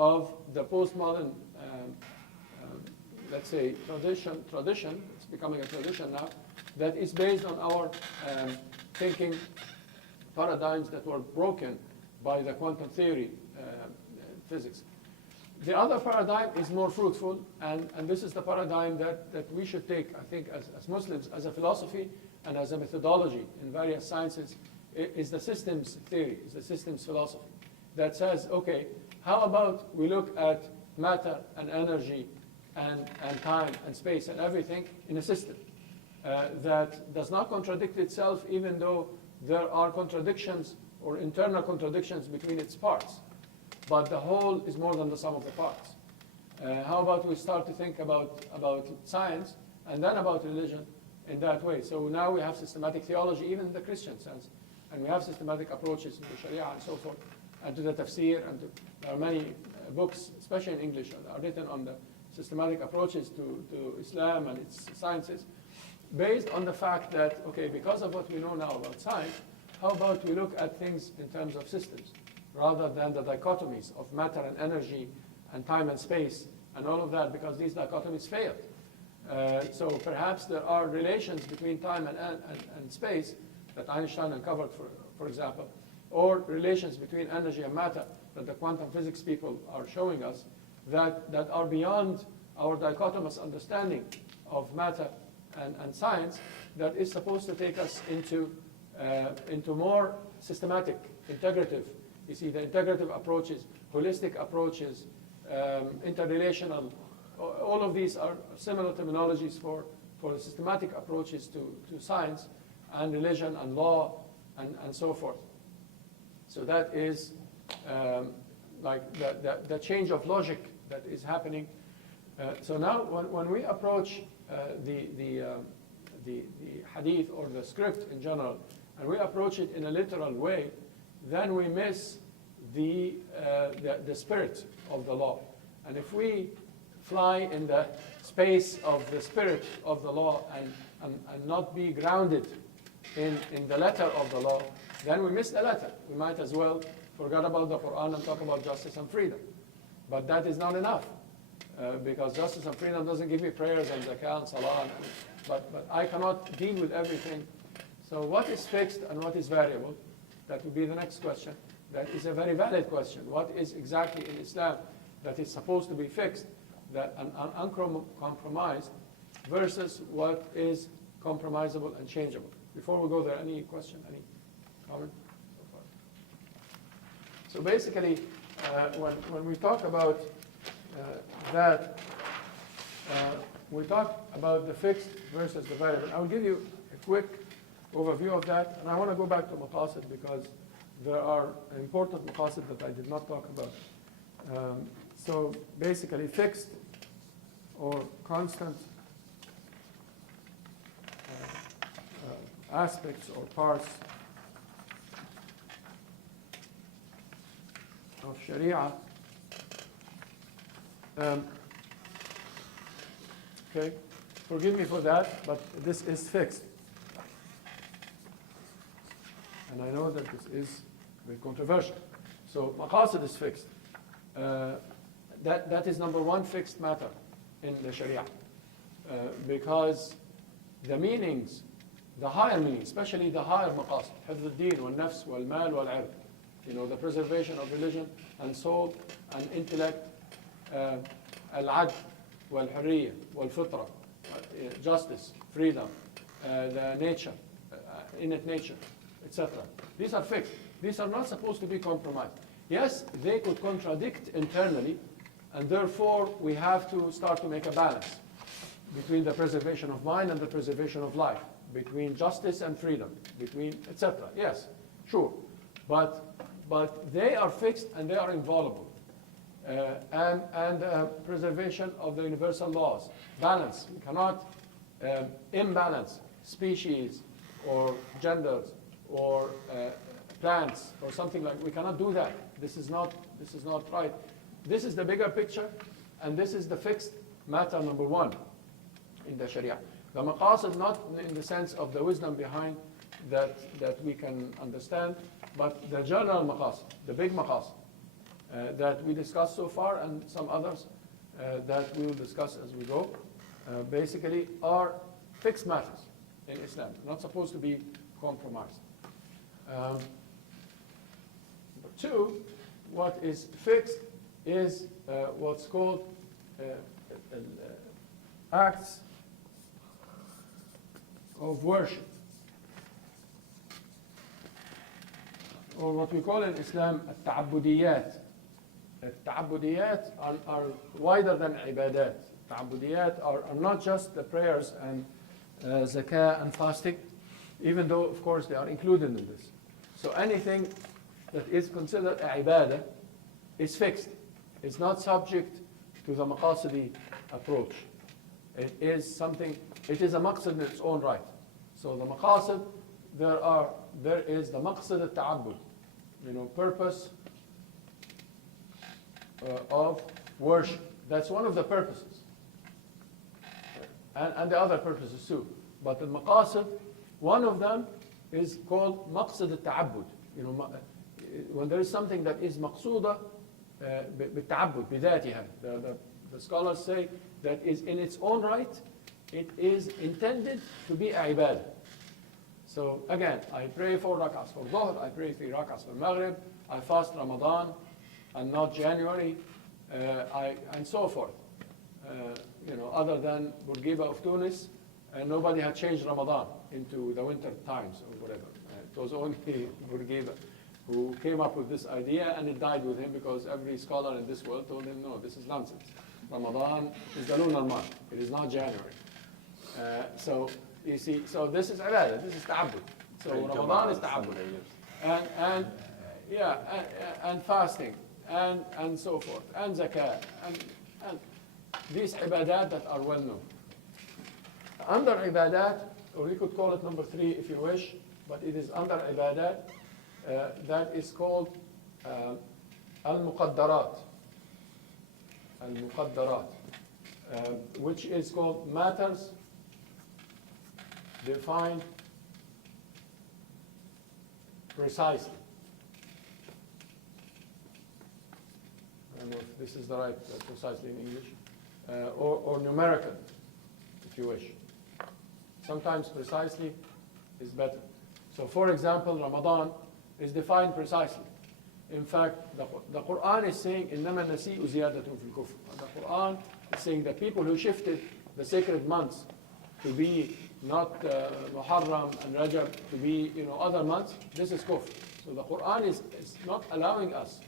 of the postmodern, let's say, tradition, it's becoming a tradition now, that is based on our thinking paradigms that were broken by the quantum theory physics. The other paradigm is more fruitful, and this is the paradigm that we should take, I think, as Muslims, as a philosophy and as a methodology in various sciences, is the systems theory, is the systems philosophy, that says, okay, how about we look at matter and energy and time and space and everything in a system that does not contradict itself, even though there are contradictions or internal contradictions between its parts. But the whole is more than the sum of the parts. How about we start to think about science and then about religion in that way? So now we have systematic theology, even in the Christian sense, and we have systematic approaches to the shariaa and so forth, and to the tafsir, and there are many books, especially in English, that are written on the systematic approaches to Islam and its sciences, based on the fact that, okay, because of what we know now about science, how about we look at things in terms of systems, rather than the dichotomies of matter and energy and time and space and all of that, because these dichotomies failed. So perhaps there are relations between time and space that Einstein uncovered, for example, or relations between energy and matter that the quantum physics people are showing us that are beyond our dichotomous understanding of matter and science, that is supposed to take us into more systematic, integrative. You see, the integrative approaches, holistic approaches, interrelational, all of these are similar terminologies for the systematic approaches to science and religion and law and so forth. So that is like the change of logic that is happening. So now when we approach the hadith or the script in general, and we approach it in a literal way, then we miss the spirit of the law. And if we fly in the space of the spirit of the law and not be grounded in the letter of the law, then we miss the letter. We might as well forget about the Quran and talk about justice and freedom. But that is not enough, because justice and freedom doesn't give me prayers and zakah and salah, but I cannot deal with everything. So what is fixed and what is variable? That would be the next question. That is a very valid question. What is exactly in Islam that is supposed to be fixed, that uncompromised, versus what is compromisable and changeable? Before we go there, any question, any comment? So basically, when we talk about that, we talk about the fixed versus the variable. I'll give you a quick overview of that, and I want to go back to Maqasid because there are important Maqasid that I did not talk about. So basically, fixed or constant aspects or parts of shariaa. Okay, forgive me for that, but this is fixed. And I know that this is very controversial. So Maqasid is fixed. That is number one fixed matter in the Sharia. Because the meanings, the higher meanings, especially the higher Maqasid, حفظ الدين والنفس والمال والعرض, the preservation of religion and soul and intellect, العدل والحرية والفطرة, justice, freedom, the nature, innate nature, etc. These are fixed. These are not supposed to be compromised. Yes, they could contradict internally, and therefore we have to start to make a balance between the preservation of mind and the preservation of life, between justice and freedom, between etc. Yes, sure, but they are fixed and they are inviolable, and preservation of the universal laws, balance. We cannot imbalance species or genders or plants or something like. We cannot do that. This is not right. This is the bigger picture, and this is the fixed matter number one in the Sharia. The Maqasid, not in the sense of the wisdom behind that we can understand, but the general Maqasid, the big Maqasid. that we discussed so far, and some others that we will discuss as we go, basically are fixed matters in Islam, not supposed to be compromised. Number two, what is fixed is what's called acts of worship, or what we call in Islam al-ta'abbudiyat. Al-ta'abbudiyat are wider than ibadat. Ta'abbudiyat are not just the prayers and zakah and fasting, even though, of course, they are included in this. So anything that is considered a ibadah is fixed. It's not subject to the maqasidi approach. It is something, it is a maqsid in its own right. So the maqasid, there is the maqsid al-ta'abbud, purpose of worship. That's one of the purposes. And the other purposes too. But the maqasid, one of them is called maqsid al-ta'abbud. When there is something that is maqsuda بالتعبد بذاتها, the scholars say that is in its own right, it is intended to be a ibadah. So again, I pray 4 rak'ahs for Dhuhr, I pray 3 rak'ahs for Maghrib, I fast Ramadan and not January, and so forth. Other than Bourguiba of Tunis, nobody had changed Ramadan into the winter times or whatever. It was only Bourguiba who came up with this idea, and it died with him because every scholar in this world told him, no, this is nonsense. Ramadan is the lunar month. It is not January. So you see, so this is ibadah, this is ta'abbud. So Ramadan is ta'abbud. And fasting, and so forth, and zakah, and these ibadat that are well known. Under ibadat, or we could call it number 3 if you wish, but it is under ibadat, that is called al-muqaddarat. Al-muqaddarat, which is called matters defined precisely. I don't know if this is the right precisely in English, or numerical, if you wish. Sometimes precisely is better. So for example, Ramadan is defined precisely. In fact, the Quran is saying, إِنَّمَا النَّسِيءُ زِيَادَةٌ فِي الْكُفْرِ. The Quran is saying that people who shifted the sacred months to be not Muharram and Rajab, to be other months, this is kufr. So the Quran is not allowing us.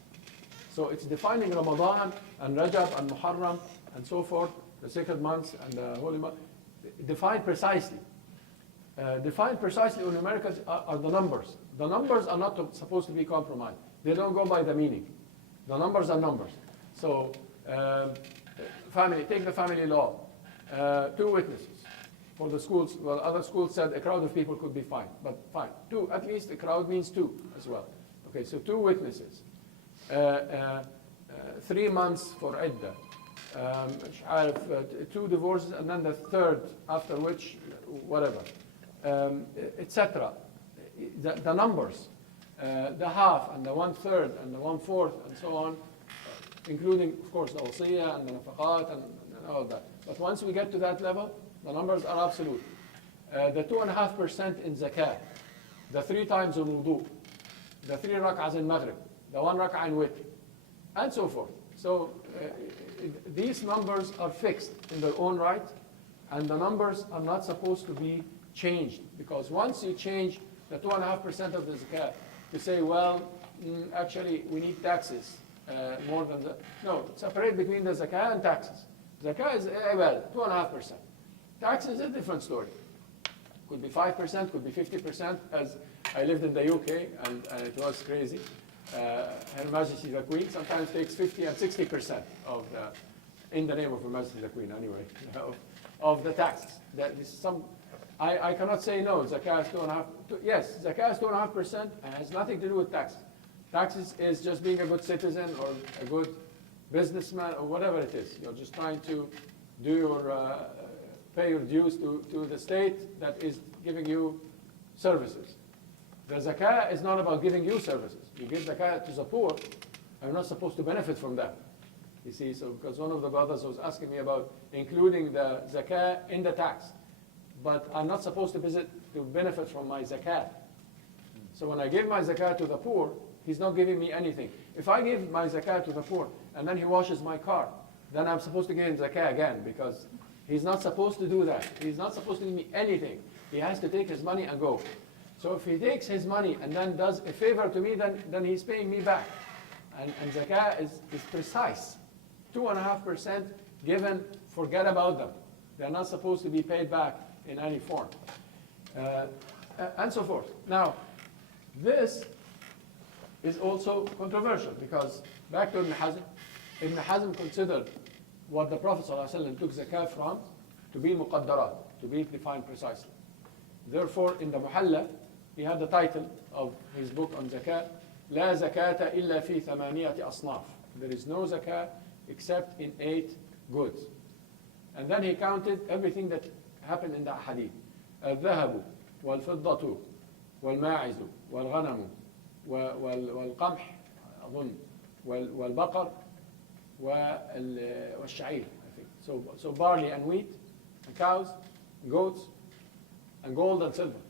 So it's defining Ramadan and Rajab and Muharram and so forth, the sacred months and the holy month, defined precisely. Defined precisely in America are the numbers. The numbers are not supposed to be compromised. They don't go by the meaning. The numbers are numbers. So, family, take the family law. 2 witnesses. For the schools, well, other schools said a crowd of people could be fine, but fine. 2, at least a crowd means 2 as well. Okay, so 2 witnesses. 3 months for iddah. 2 divorces, and then the 3rd, after which, whatever. Etc. The numbers, the half and the 1/3 and the 1/4 and so on, including, of course, the wasiyah and the nafaqat and all that. But once we get to that level, the numbers are absolute. The 2.5% in zakah, the 3 times in wudu, the 3 rak'ahs in maghrib, the 1 rak'ah in witr, and so forth. So these numbers are fixed in their own right, and the numbers are not supposed to be changed, because once you change the 2.5% of the zakah to say, well, actually we need taxes more than the, no, separate between the zakah and taxes. Zakah is well 2.5%. Taxes is a different story. Could be 5%, could be 50%. As I lived in the UK and it was crazy. Her Majesty the Queen sometimes takes 50 and 60% of the, in the name of Her Majesty the Queen anyway, of the taxes. That is some. I cannot say no, zakah is 2.5%. Yes, zakah is 2.5% and has nothing to do with taxes. Taxes is just being a good citizen or a good businessman or whatever it is. You're just trying to do your, pay your dues to the state that is giving you services. The zakah is not about giving you services. You give zakah to the poor, I'm not supposed to benefit from that. You see, so because one of the brothers was asking me about including the zakah in the tax, but I'm not supposed to benefit from my zakat. So when I give my zakat to the poor, he's not giving me anything. If I give my zakat to the poor and then he washes my car, then I'm supposed to give him zakah again, because he's not supposed to do that. He's not supposed to give me anything. He has to take his money and go. So if he takes his money and then does a favor to me, then he's paying me back. And zakah is precise. 2.5% given, forget about them. They're not supposed to be paid back in any form. And so forth. Now, this is also controversial, because back to Ibn Hazm considered what the Prophet ﷺ took zakah from to be muqaddarat, to be defined precisely. Therefore, in the Muhalla, he had the title of his book on zakah, لا زكاة إلا في ثمانية أصناف. There is no zakah except in 8 goods. And then he counted everything that happened in the hadith. الذهب والفضة والماعز والغنم والقمح أظن والبقر والشعير, I think. So barley and wheat and cows and goats and gold and silver.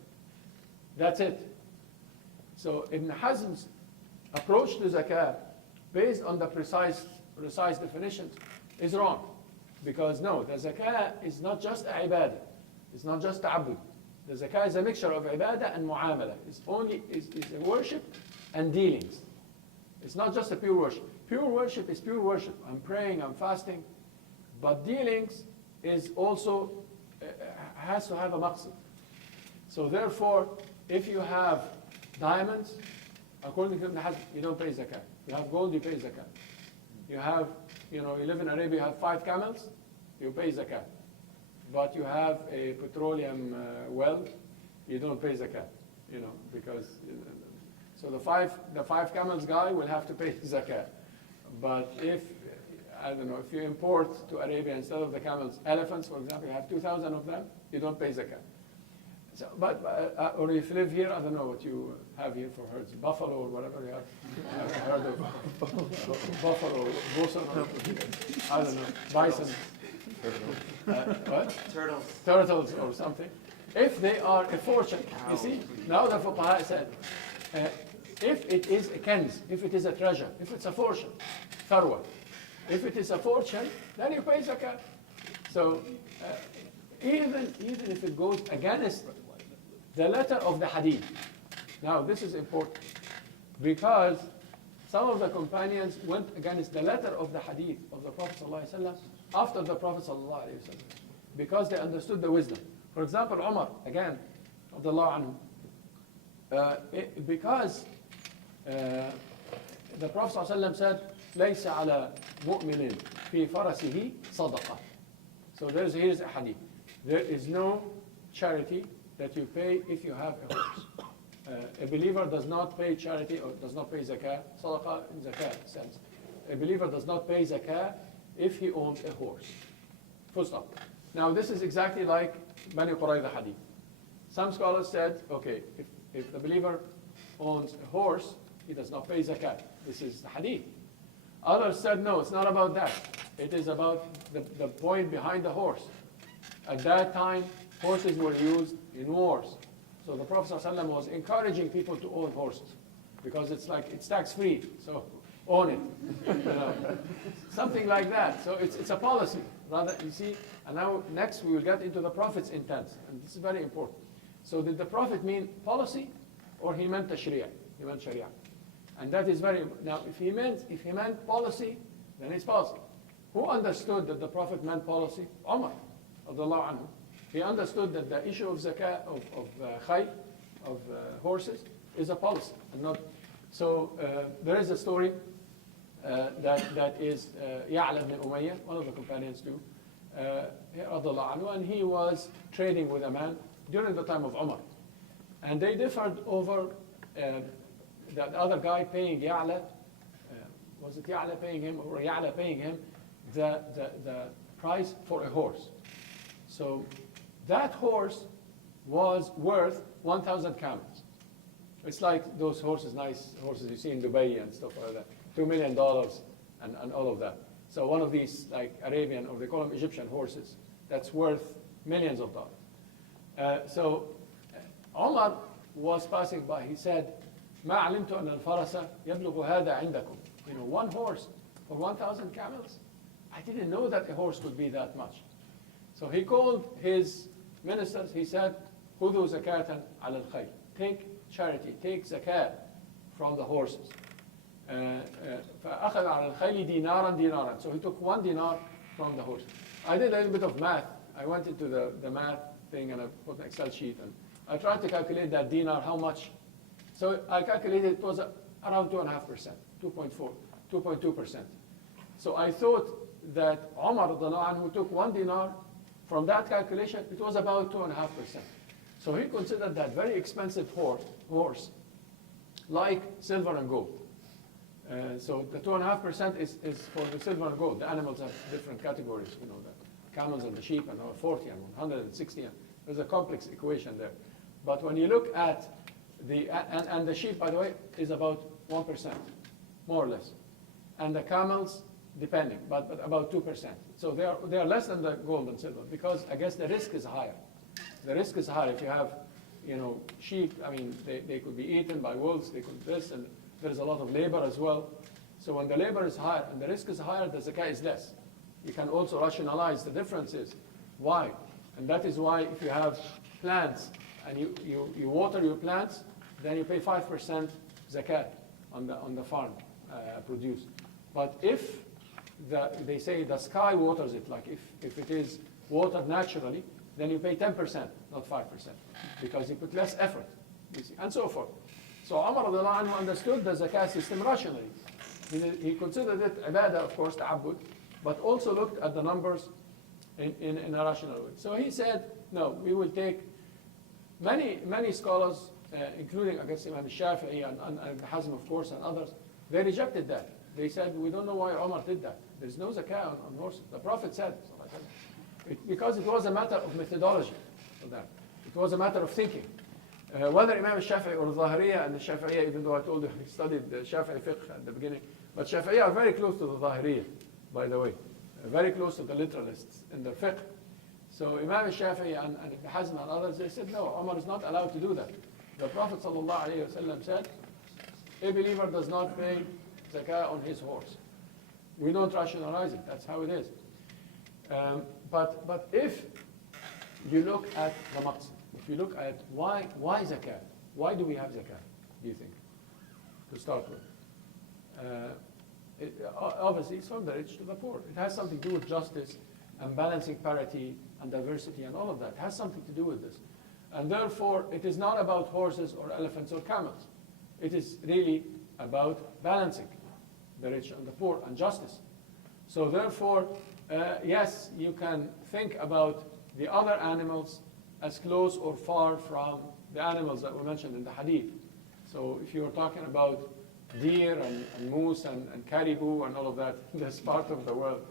That's it. So Ibn Hazm's approach to zakah, based on the precise definitions, is wrong. Because no, the zakah is not just a ibadah. It's not just ta'abbud. The zakah is a mixture of ibadah and mu'amala. It's a worship and dealings. It's not just a pure worship. Pure worship is pure worship. I'm praying, I'm fasting. But dealings is also, has to have a maqsid. So therefore, if you have diamonds, according to Ibn Hazm, you don't pay zakah. You have gold, you pay zakah. You have, you live in Arabia, you have 5 camels, you pay zakah. But you have a petroleum well, you don't pay zakah, because, so the five camels guy will have to pay zakah. But if you import to Arabia, instead of the camels, elephants, for example, you have 2,000 of them, you don't pay zakah. So, or if you live here, I don't know what you have here for herds, buffalo or whatever you have. I've heard of buffalo, boson, I don't know, bison. What? Turtles or something. If they are a fortune, you see, now the fuqaha said, if it is a kenz, if it is a treasure, if it's a fortune, tharwa, if it is a fortune, then you pay zakah. So even if it goes against the letter of the hadith. Now this is important, because some of the companions went against the letter of the hadith of the Prophet ﷺ after the Prophet ﷺ, because they understood the wisdom. For example, Umar, again, radiallahu anhu, because the Prophet ﷺ said, ليس على مؤمن في فرسه صدقة. So here's a hadith. There is no charity that you pay if you have a horse. A believer does not pay charity or does not pay zakah, sadaqah in zakah sense. A believer does not pay zakah if he owns a horse. Full stop. Now this is exactly like Bani Qurayza hadith. Some scholars said, okay, if the believer owns a horse, he does not pay zakah. This is the hadith. Others said, no, it's not about that. It is about the point behind the horse. At that time, horses were used in wars. So the Prophet ﷺ was encouraging people to own horses, because it's tax-free, so own it. Something like that. So it's a policy, rather, you see. And now next we will get into the Prophet's intent, and this is very important. So did the Prophet mean policy, or he meant the shariaa? He meant shariaa. And that is very, now if he meant policy, then it's policy. Who understood that the Prophet meant policy? Umar, radiallahu anhu. He understood that the issue of zakah, of khayl, of horses, is a policy. And not, so there is a story that is Ya'la ibn Umayyah, one of the companions too, radiallahu anhu, and he was trading with a man during the time of Umar. And they differed over the other guy paying Ya'la, was it Ya'la paying him, or Ya'la paying him the price for a horse. So that horse was worth 1,000 camels. It's like those horses, nice horses you see in Dubai and stuff like that. $2 million and all of that. So one of these like Arabian, or they call them Egyptian horses, that's worth millions of dollars. So Omar was passing by. He said, ما علمت أن الفرس يبلغ هذا عندكم. You know, one horse for 1,000 camels? I didn't know that a horse could be that much. So he called his ministers. He said, خذوا زكاة على الخيل. Take charity, take zakat from the horses. فأخذ على الخيل دينارا. So he took 1 dinar from the horse. I did a little bit of math. I went into the math thing and I put an Excel sheet and I tried to calculate that dinar, how much. So I calculated it was around 2.5%, 2.4, 2.2%. So I thought that Umar who took 1 dinar, from that calculation, it was about 2.5%. So he considered that very expensive horse like silver and gold. So the 2.5% is for the silver and gold. The animals have different categories, you know, the camels and the sheep and 40 and 160. There's a complex equation there. But when you look at and the sheep, by the way, is about 1%, more or less. And the camels, depending, but about 2%. So they are less than the gold and silver because I guess the risk is higher. The risk is higher if you have, you know, sheep. I mean, they could be eaten by wolves. They could this, and there's a lot of labor as well. So when the labor is higher and the risk is higher, the zakah is less. You can also rationalize the differences. Why? And that is why if you have plants and you water your plants, then you pay 5% zakat on the farm produce. But if they say the sky waters it, like if it is watered naturally, then you pay 10%, not 5%, because you put less effort, you see, and so forth. So Umar understood the zakah system rationally. He considered it ibadah, of course, ta'abbud, but also looked at the numbers in a rational way. So he said, no, we will take many scholars, including, I guess, Imam Shafi'i and Hazm, of course, and others, they rejected that. They said, we don't know why Umar did that. There's no zakah on horses. The Prophet said, because it was a matter of methodology for that. It was a matter of thinking. Whether Imam Shafi'i or Zahiriya, and the Shafi'iyya, even though I told you I studied the Shafi'i fiqh at the beginning, but Shafi'iyya are very close to the Zahiriya, by the way, very close to the literalists in their fiqh. So Imam Shafi'i and Ibn Hazm and others, they said, no, Umar is not allowed to do that. The Prophet ﷺ said, a believer does not pay zakah on his horse. We don't rationalize it, that's how it is. But if you look at the maqsid, if you look at why zakah, why do we have zakah, do you think, to start with? Obviously, it's from the rich to the poor. It has something to do with justice and balancing parity and diversity and all of that. It has something to do with this. And therefore, it is not about horses or elephants or camels. It is really about balancing the rich and the poor and justice. So therefore, yes, you can think about the other animals as close or far from the animals that were mentioned in the hadith. So if you're talking about deer and moose and caribou and all of that in this part of the world,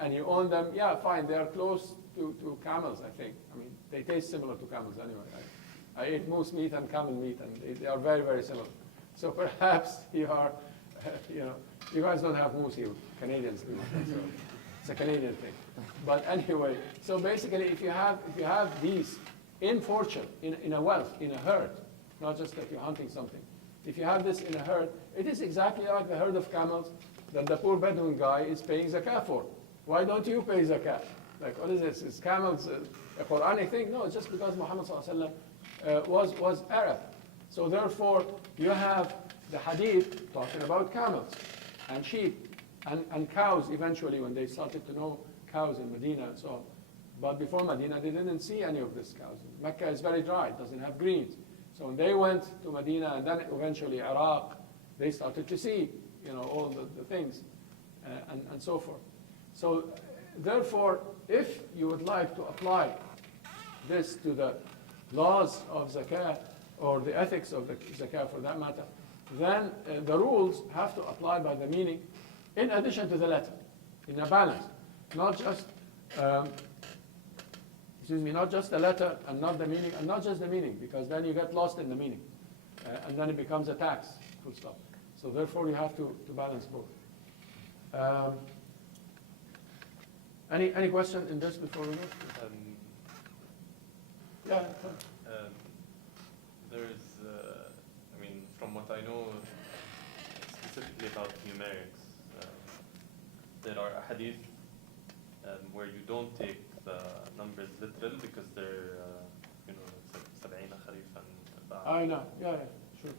and you own them, yeah, fine, they are close to camels, I think. I mean, they taste similar to camels anyway. I ate moose meat and camel meat, and they are very, very similar. So perhaps you are, you guys don't have moose here, Canadians do. So it's a Canadian thing. But anyway, so basically, if you have these in fortune, in a wealth, in a herd, not just that you're hunting something. If you have this in a herd, it is exactly like the herd of camels that the poor Bedouin guy is paying zakah for. Why don't you pay zakah? Like, what is this? Is camels a Quranic thing? No, it's just because Muhammad was Arab. So therefore, you have the hadith talking about camels and sheep and cows eventually when they started to know cows in Medina and so on. But before Medina, they didn't see any of these cows. Mecca is very dry, it doesn't have greens. So when they went to Medina and then eventually Iraq, they started to see, all the things and so forth. So therefore, if you would like to apply this to the laws of zakah or the ethics of the zakah for that matter, then the rules have to apply by the meaning in addition to the letter, in a balance, not just not just the letter and not the meaning, and not just the meaning, because then you get lost in the meaning, and then it becomes a tax, full stop. So therefore, you have to balance both. Any question in this before we go? Yeah. There's, I mean, from what I know, specifically about numerics, there are hadith where you don't take the numbers literal because they're, you know, 70 kharifan. I know, yeah, sure.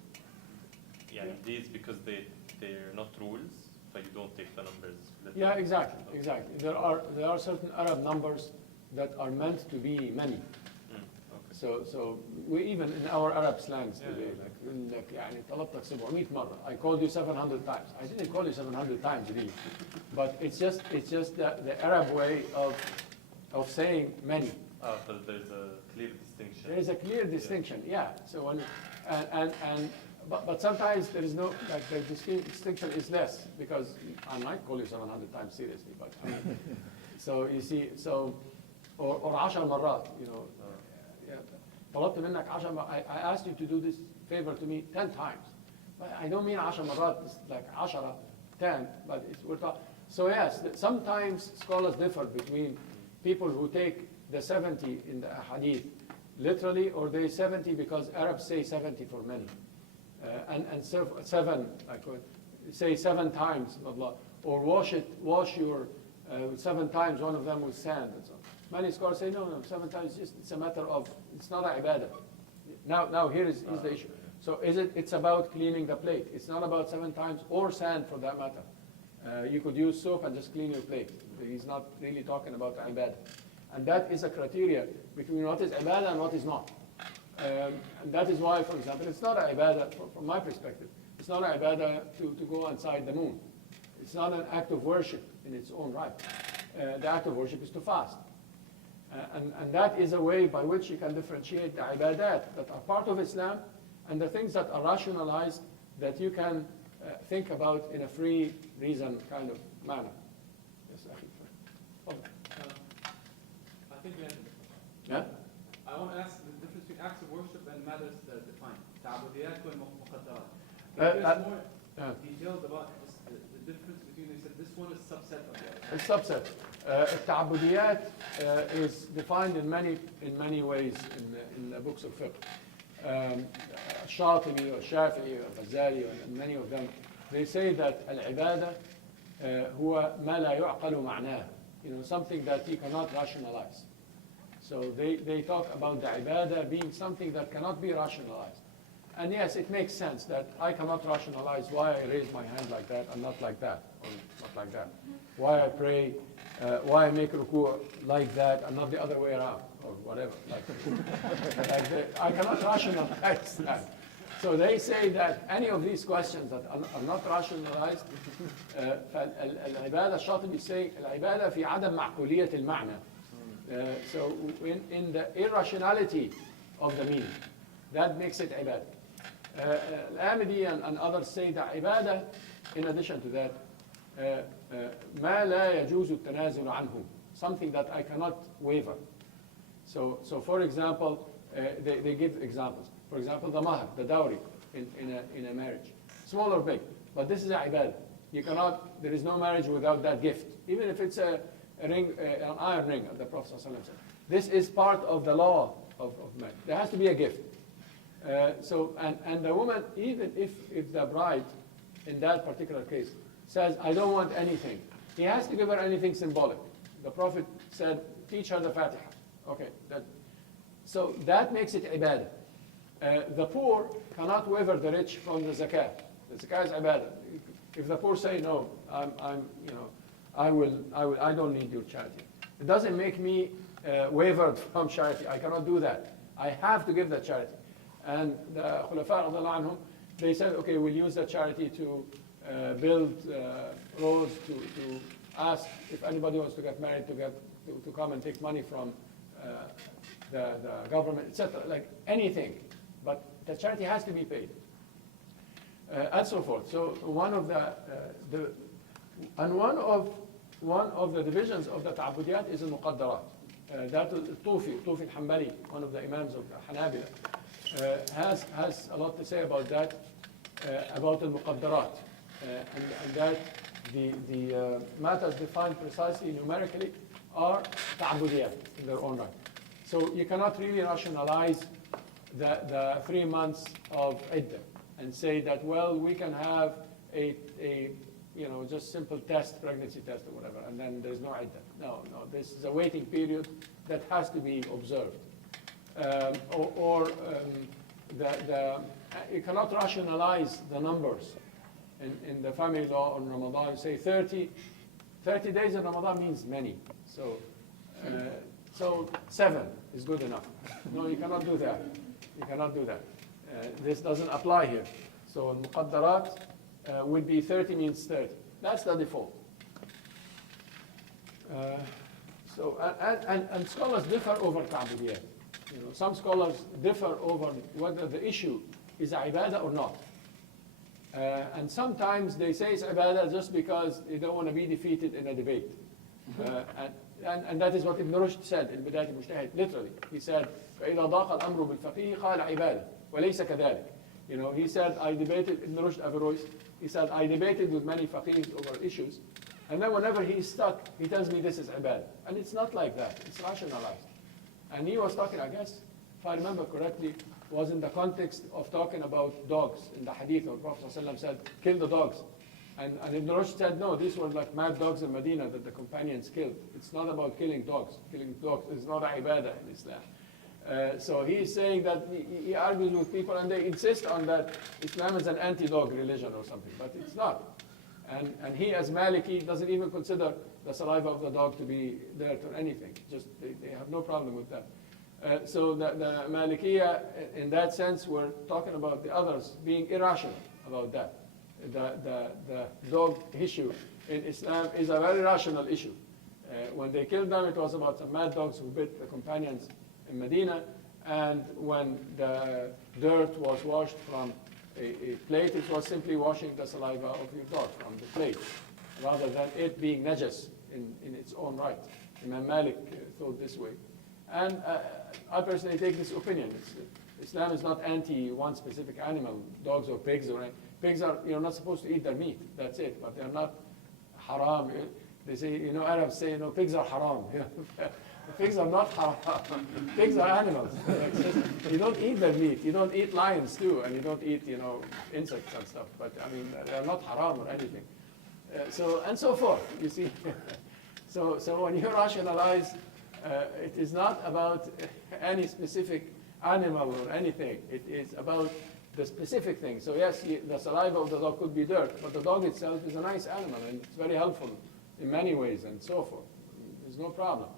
Yeah, these because they're not rules, but you don't take the numbers literal. Yeah, exactly. There are certain Arab numbers that are meant to be many. So we even in our Arab slangs today, like يعني طلبتك 700 مرة. I called you 700 times. I didn't call you 700 times really, but it's just the Arab way of saying many. But there's a clear distinction. There is a clear distinction, yeah. So when but sometimes there is no, like the distinction is less because I might call you 700 times seriously, but I mean, so you see, or 10 مرات, you know. طلبت منك 10 مرات. I asked you to do this favor to me 10 times. But I don't mean 10 مرات, it's like 10, but we're talking. So yes, sometimes scholars differ between people who take the 70 in the hadith literally, or they 70 because Arabs say 70 for many. And seven, like say 7 times, blah, blah, or wash your 7 times, one of them with sand and so on. Many scholars say, no, 7 times, it's a matter of, it's not a ibadah. Now here is the issue. So it's about cleaning the plate. It's not about 7 times, or sand for that matter. You could use soap and just clean your plate. He's not really talking about ibadah. And that is a criteria between what is ibadah and what is not. And that is why, for example, it's not an ibadah, from my perspective, it's not an ibadah to go inside the moon. It's not an act of worship in its own right. The act of worship is to fast. And that is a way by which you can differentiate the ibadat that are part of Islam and the things that are rationalized that you can think about in a free reason kind of manner. Yes, Akhi. I think that Yeah? I want to ask the difference between acts of worship and matters that define. تعبديات والمقدرات. There's more details about the difference between, they said this one is subset of the other. A subset. التعبديات is defined in many ways in the books of fiqh. الشاطبي والشافعي والغزالي and many of them, they say that العبادة هو ما لا يعقل معناه. You know, something that you cannot rationalize. So they talk about the ibadah being something that cannot be rationalized. And yes, it makes sense that I cannot rationalize why I raise my hand like that and not like that, or not like that. Why I pray, why I make ruku' like that and not the other way around, or whatever. I cannot rationalize that. So they say that any of these questions that are not rationalized, العبادة الشاطبي say العبادة في عدم معقولية المعنى. So in the irrationality of the meaning, that makes it ibadah. Al-Amidi and others say that ibadah, in addition to that, ما لا يجوز التنازل عنه, something that I cannot waver. So for example, they give examples. For example, the mahar, the dowry in a marriage, small or big, but this is a ibadah. You cannot. There is no marriage without that gift, even if it's a ring, an iron ring, as the Prophet ﷺ said. This is part of the law of marriage. There has to be a gift. And the woman, even if the bride, in that particular case, says, I don't want anything, he has to give her anything symbolic. The Prophet said, teach her the Fatiha. Okay, so that makes it ibadah. The poor cannot waiver the rich from the zakah. The zakah is ibadah. If the poor say, no, I don't need your charity, it doesn't make me wavered from charity. I cannot do that. I have to give that charity. And the Khulafa radiallahu anhum, they said, okay, we'll use that charity to build roads, to ask if anybody wants to get married, to come and take money from the government, etc. Like anything, but the charity has to be paid, and so forth. So one of the divisions of the ta'budiyat is al-muqaddarat. That Tufi al-Hanbali, one of the imams of the Hanabila, has a lot to say about that. about al-muqaddarat, and that the matters defined precisely numerically are ta'budiyat in their own right. So you cannot really rationalize the 3 months of iddah and say that, well, we can have a just simple test, pregnancy test or whatever, and then there's no iddah. No, this is a waiting period that has to be observed. You cannot rationalize the numbers in the family law on Ramadan. You say 30 days in Ramadan means many. So 7 is good enough. No, you cannot do that. You cannot do that. This doesn't apply here. So al-muqaddarat would be 30 means 30. That's the default. And scholars differ over ta'budiyat. Some scholars differ over whether the issue is a ibadah or not. And sometimes they say it's ibadah just because they don't want to be defeated in a debate. And that is what Ibn Rushd said in Bidayat al-Mujtahid, literally. He said, فَإِذَا ضَاقَ الْأَمْرُ بِالْفَقِيهِ قَالَ عِبَادَةً وَلَيْسَ كَذَلِكَ. He said, I debated, Ibn Rushd Averroes, he said, I debated with many faqirs over issues, and then whenever he's stuck, he tells me this is ibadah. And it's not like that, it's rationalized. And he was talking, I guess, if I remember correctly, was in the context of talking about dogs. In the hadith, where Prophet ﷺ said, kill the dogs. And Ibn Rushd said, no, these were like mad dogs in Medina that the companions killed. It's not about killing dogs. Killing dogs is not a ibadah in Islam. So he's saying that he argues with people and they insist on that Islam is an anti-dog religion or something, but it's not. And he, as Maliki, doesn't even consider the saliva of the dog to be dirt or anything. Just they have no problem with that. So the Malikiya, in that sense, we're talking about the others being irrational about that. The dog issue in Islam is a very rational issue. When they killed them, it was about some mad dogs who bit the companions in Medina, and when the dirt was washed from a plate, it was simply washing the saliva of your dog from the plate, rather than it being najas in its own right. Imam Malik thought this way. And I personally take this opinion. Islam is not anti one specific animal, dogs or pigs or anything. Pigs are, you're not supposed to eat their meat, that's it, but they're not haram. They say, Arabs say, pigs are haram. Pigs are not haram. Pigs are animals. You don't eat their meat. You don't eat lions too, and you don't eat, insects and stuff. But I mean, they're not haram or anything. And so forth, you see. So when you rationalize, it is not about any specific animal or anything. It is about the specific thing. So yes, the saliva of the dog could be dirt, but the dog itself is a nice animal, and it's very helpful in many ways, and so forth. There's no problem.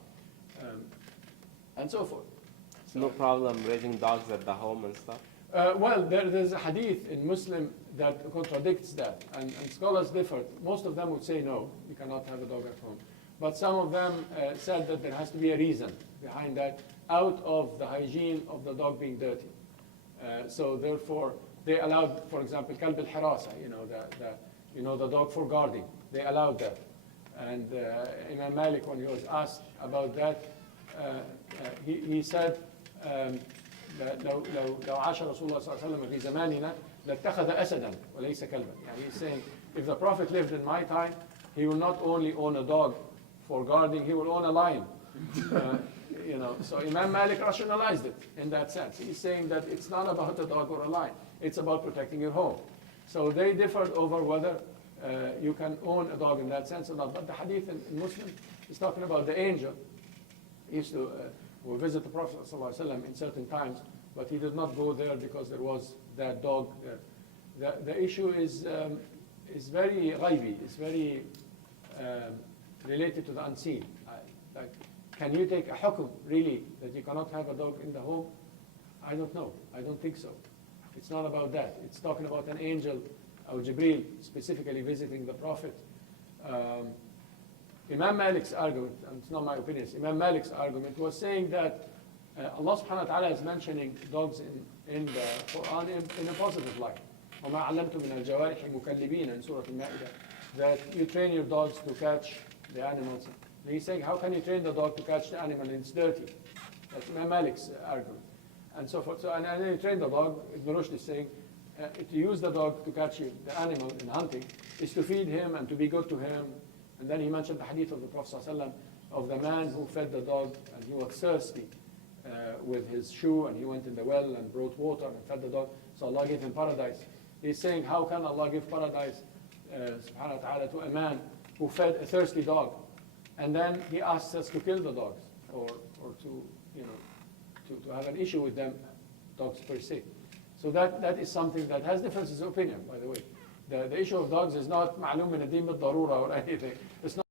And so forth. So no problem raising dogs at the home and stuff? Well, there's a hadith in Muslim that contradicts that, and scholars differ. Most of them would say no, you cannot have a dog at home. But some of them said that there has to be a reason behind that, out of the hygiene of the dog being dirty. So therefore, they allowed, for example, kalb al-hirasa, the dog for guarding. They allowed that. And Imam Malik, when he was asked about that, he said, لو عاش رسول الله صلى الله عليه وسلم في زماننا لاتخذ أسدا وليس كلبا. He's saying, if the Prophet lived in my time, he will not only own a dog for guarding, he will own a lion. So Imam Malik rationalized it in that sense. He's saying that it's not about a dog or a lion, it's about protecting your home. So they differed over whether you can own a dog in that sense or not. But the hadith in Muslim is talking about the angel. He used to visit the Prophet ﷺ in certain times, but he did not go there because there was that dog there. The issue is very ghaibi, it's very related to the unseen. Can you take a hukum, really, that you cannot have a dog in the home? I don't know. I don't think so. It's not about that. It's talking about an angel, or Jibreel, specifically visiting the Prophet. Imam Malik's argument, and it's not my opinion, Imam Malik's argument was saying that Allah subhanahu wa ta'ala is mentioning dogs in the Quran in a positive light. وَمَا عَلَّمْتُ مِنَ الْجَوَارِحِ مُكَلِّبِينَ in Surah Al-Ma'idah, that you train your dogs to catch the animals. And he's saying, how can you train the dog to catch the animal and it's dirty? That's Imam Malik's argument. And so forth. And then you train the dog, Ibn Rushd is saying, to use the dog to catch the animal in hunting is to feed him and to be good to him. And then he mentioned the hadith of the Prophet ﷺ of the man who fed the dog and he was thirsty with his shoe and he went in the well and brought water and fed the dog. So Allah gave him paradise. He's saying, how can Allah give paradise subhanahu wa ta'ala to a man who fed a thirsty dog? And then he asks us to kill the dogs or to, to have an issue with them, dogs per se. So that is something that has differences of opinion, by the way. The issue of dogs is not ma'lum min ad-din bil-darura or anything. It's not